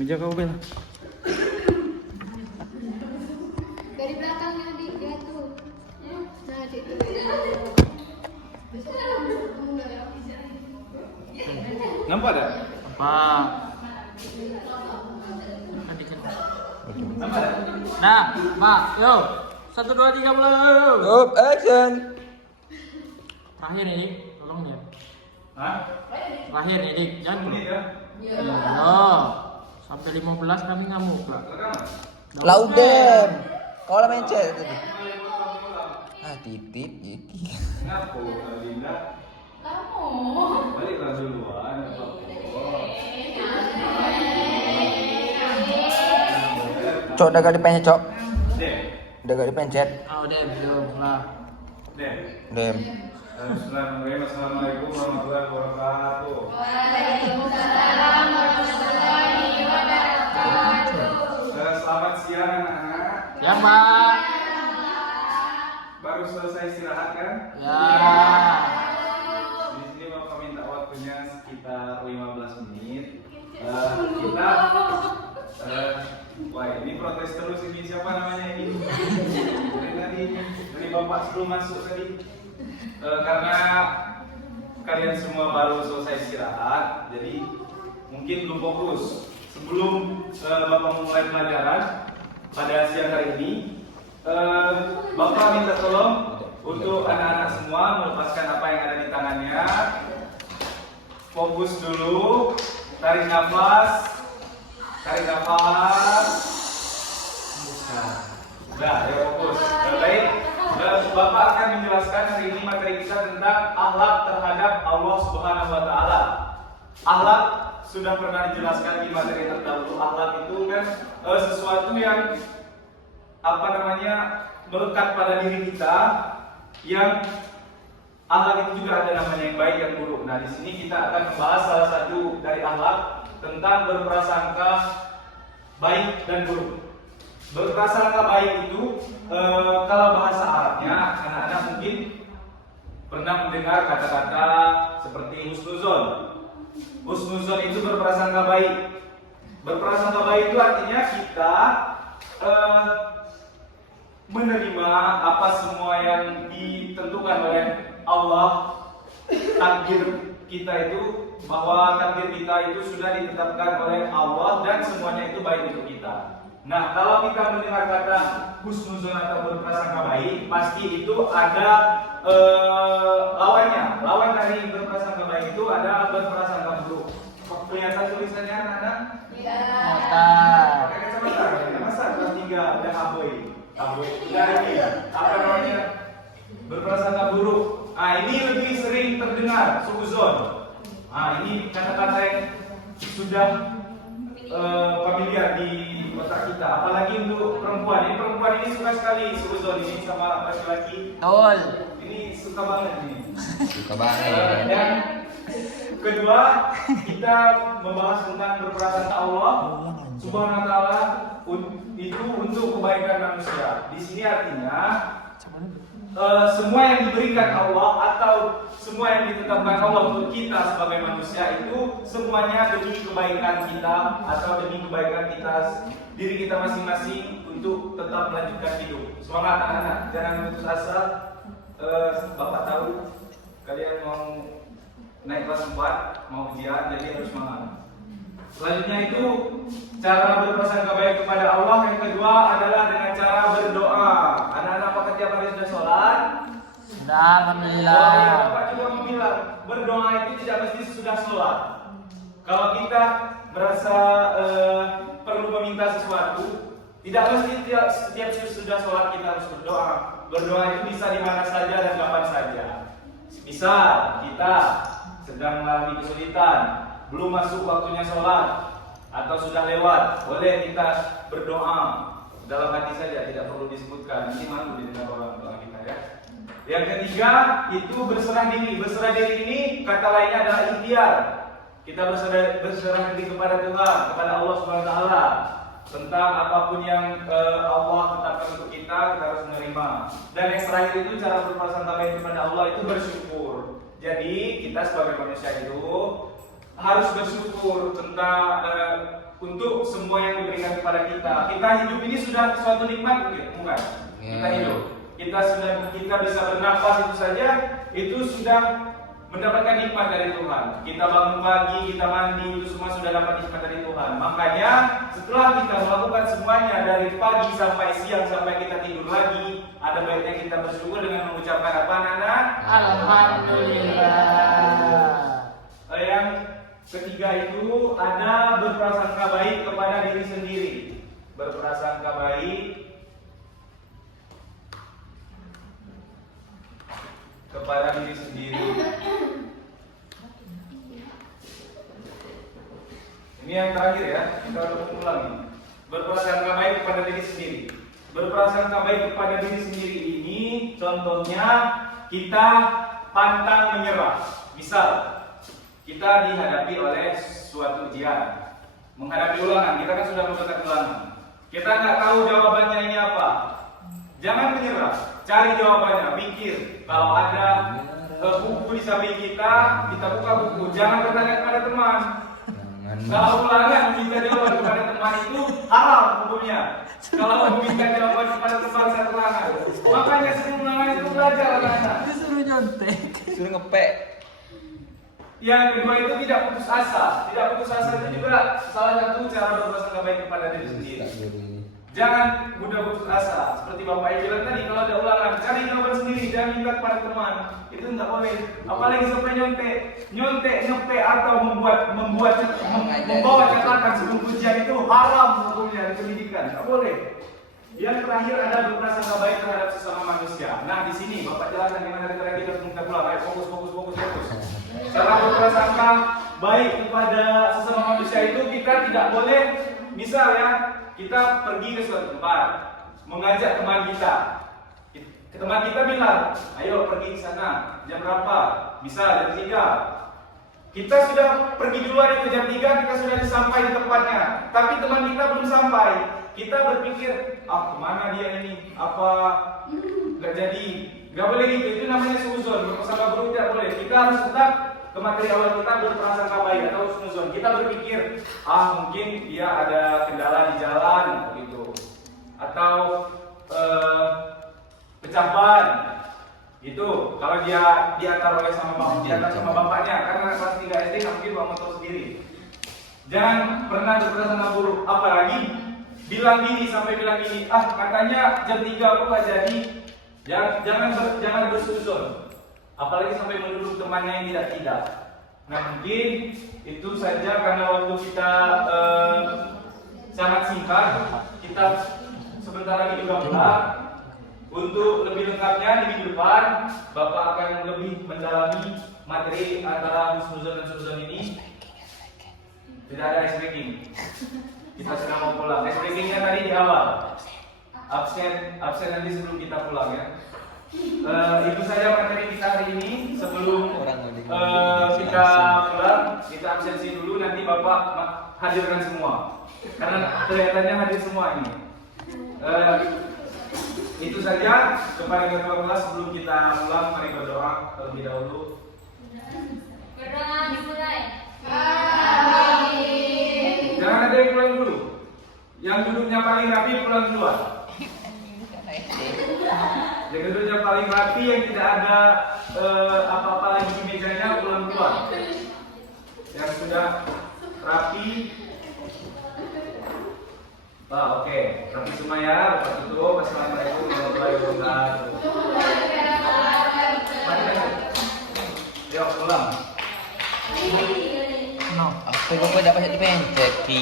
Meja kau bel. Dari belakangnya dia tuh. Nah, situ. Nampak tak? Nampak. Tadi kan. Nampak tak? Nah, Pak, yo. 1 2 3 mulai. Up, action. Terakhir nih, Dik. Tolong ya. Hah? Terakhir nih, Dik. Jangan dulu. Menit ya? Iya. Sampai 15 kami ngamuk. Rekam. Laudem. Kau lah main chat tadi. Ah, titip gitu. Ngapa Linda? Kamu. Baliklah duluan. Cok, udah gak dipencet, Cok. Dem. Udah gak dipencet. Oh, deh, belum lah. Dem. Dem. Assalamualaikum warahmatullahi wabarakatuh. Waalaikumsalam warahmatullahi wabarakatuh. Selamat siang anak-anak. Ya, Mbak. Baru selesai istirahat kan? Ya. Di sini Bapak minta waktunya sekitar 15 menit. Kita wah ini protes terus ini siapa namanya ini? Dari Bapak sebelum masuk tadi. Karena kalian semua baru selesai istirahat, jadi mungkin belum fokus. Sebelum Bapak memulai pelajaran pada siang hari ini, Bapak minta tolong untuk anak-anak semua melepaskan apa yang ada di tangannya. Fokus dulu, tarik nafas, Nah, ya fokus. Baik. Bapak akan menjelaskan hari ini materi kita tentang akhlak terhadap Allah Subhanahu wa taala. Akhlak sudah pernah dijelaskan di materi terdahulu. Akhlak itu kan sesuatu yang melekat pada diri kita, yang akhlak itu juga ada namanya yang baik dan buruk. Nah, di sini kita akan membahas salah satu dari akhlak tentang berprasangka baik dan buruk. Berprasangka baik itu kalau bahasa Arabnya anak-anak mungkin pernah mendengar kata-kata seperti husnuzon. Husnuzon itu berprasangka baik. Berprasangka baik itu artinya kita menerima apa semua yang ditentukan oleh Allah. Takdir kita itu, bahwa takdir kita itu sudah ditetapkan oleh Allah dan semuanya itu baik untuk kita. Nah, kalau kita mendengar kata husnuzon atau berprasangka baik, pasti itu ada lawannya. Lawan dari berprasangka baik itu ada berprasangka buruk. Kelihatan tulisannya anak-anak? Iya. Pakai kacamata. Masa kelas 3 udah aboy. Udah ini. Apa namanya? Berprasangka buruk. Nah, ini lebih sering terdengar suuzon. Nah, ini kata-kata yang sudah familiar di otak kita, apalagi untuk perempuan. Ini perempuan ini suka sekali suuzon ini sama laki-laki. Betul. Ini suka banget ini. Suka banget. Dan kedua, kita membahas tentang berprasangka Allah Subhanahu wa taala itu untuk kebaikan manusia. Di sini artinya semua yang diberikan Allah atau semua yang ditetapkan Allah untuk kita sebagai manusia itu semuanya demi kebaikan kita atau demi kebaikan kita, diri kita masing-masing untuk tetap melanjutkan hidup. Semangat anak-anak, jangan putus asa. Bapak tahu kalian mau naik kelas 4, mau ujian, jadi harus semangat. Selanjutnya itu cara berprasangka baik kepada Allah. Yang kedua adalah dengan cara berdoa. Anak-anak apakah tiap hari sudah sholat? Sudah, alhamdulillah. Oh ya, Bapak juga mau bilang berdoa itu tidak mesti sudah sholat. Kalau kita merasa perlu meminta sesuatu, tidak mesti setiap sudah sholat kita harus berdoa. Berdoa itu bisa di mana saja dan kapan saja. Misal kita sedang mengalami kesulitan, belum masuk waktunya sholat atau sudah lewat, boleh kita berdoa dalam hati saja, tidak perlu disebutkan. Ini malu didengar orang doa kita ya. Yang ketiga itu berserah diri. Berserah diri ini kata lainnya adalah ikhtiar. Kita berserah diri kepada Tuhan, kepada Allah Subhanahu wa taala tentang apapun yang Allah tetapkan untuk kita harus menerima. Dan yang terakhir itu cara berprasangka baik kepada Allah itu bersyukur. Jadi kita sebagai manusia itu harus bersyukur tentang untuk semua yang diberikan kepada kita. Kita hidup ini sudah suatu nikmat bukan? Kita hidup. Kita bisa bernafas itu saja, itu sudah mendapatkan nikmat dari Tuhan. Kita bangun pagi, kita mandi, itu semua sudah dapat nikmat dari Tuhan. Makanya setelah kita melakukan semuanya dari pagi sampai siang sampai kita tidur lagi, ada baiknya kita bersyukur dengan mengucapkan apa, Nana? Alhamdulillah. Yang ketiga itu ada berprasangka baik kepada diri sendiri. Berprasangka baik kepada diri sendiri. Ini yang terakhir ya, kita harus ulangi. Berprasangka baik kepada diri sendiri. Berprasangka baik kepada diri sendiri ini contohnya kita pantang menyerah. Misal kita dihadapi oleh suatu ujian, menghadapi ulangan, kita kan sudah membuat ulangan. Kita nggak tahu jawabannya ini apa. Jangan menyerah, cari jawabannya, pikir. Kalau ada buku di samping kita buka buku. Jangan bertanya kepada teman. Kalau ulangan minta jawaban kepada teman itu haram hukumnya. Kalau meminta jawaban kepada teman saat ulangan, makanya sebelum ulangan itu belajar anak-anak. Disuruh nyontek. Suruh ngepek. Yang kedua itu tidak putus asa. Tidak putus asa itu juga salah satu cara berprasangka baik kepada diri sendiri. Jangan mudah putus asa. Seperti Bapak Ibu bilang tadi, kalau ada ulangan, cari jawaban sendiri, jangan minta kepada teman. Itu nggak boleh. Apalagi sampai nyontek, ngepek atau membawa catatan sebelum ujian itu haram hukumnya di pendidikan. Nggak boleh. Yang terakhir ada berprasangka baik terhadap sesama manusia. Nah di sini Bapak jelaskan gimana cara kita harus minta pulang. Ayo fokus. Cara berprasangka baik kepada sesama manusia itu kita tidak boleh, misalnya kita pergi ke suatu tempat, mengajak teman kita. Teman kita bilang, ayo pergi ke sana, jam berapa? Bisa jam 3. Kita sudah pergi duluan itu jam 3, kita sudah sampai di tempatnya. Tapi teman kita belum sampai. Kita berpikir, kemana dia ini? Apa nggak jadi? Nggak boleh gitu, itu namanya suzon. Berprasangka buruk tidak boleh. Kita harus tetap ke materi awal kita berprasangka baik atau suzon. Kita berpikir, mungkin dia ada kendala di jalan, gitu. Atau pecah ban. Itu kalau dia diantar oleh sama bapaknya, karena kelas 3 SD nggak mungkin bawa motor sendiri. Jangan pernah berprasangka buruk, apalagi bilang gini sampai bilang gini, katanya jam 3 aku nggak jadi. Jangan bersuzon, apalagi sampai menuduh temannya yang tidak. Nah mungkin itu saja karena waktu kita sangat singkat, kita sebentar lagi juga pulang. Untuk lebih lengkapnya di minggu depan, Bapak akan lebih mendalami materi antara husnuzon dan suzon ini. Tidak ada ice breaking. Kita sudah mau pulang. Ice breakingnya tadi di awal. Absen nanti sebelum kita pulang ya. Itu saja materi kita hari ini. Sebelum kita pulang, kita absensi dulu. Nanti Bapak hadirkan semua. Karena kelihatannya hadir semua ini. Itu saja kepada ketua kelas. Sebelum kita pulang, mari berdoa terlebih dahulu. Berdoa dimulai. Jangan ada yang pulang dulu. Yang duduknya paling rapi pulang duluan. Yang duduknya paling rapi, yang tidak ada apa-apa lagi di mejanya pulang duluan. Yang sudah rapi. Oke. Rapi semua ya. Bapak tutup. Assalamualaikum warahmatullahi wabarakatuh. Yuk pulang. Apa yang kau dapat di pencet, Ki?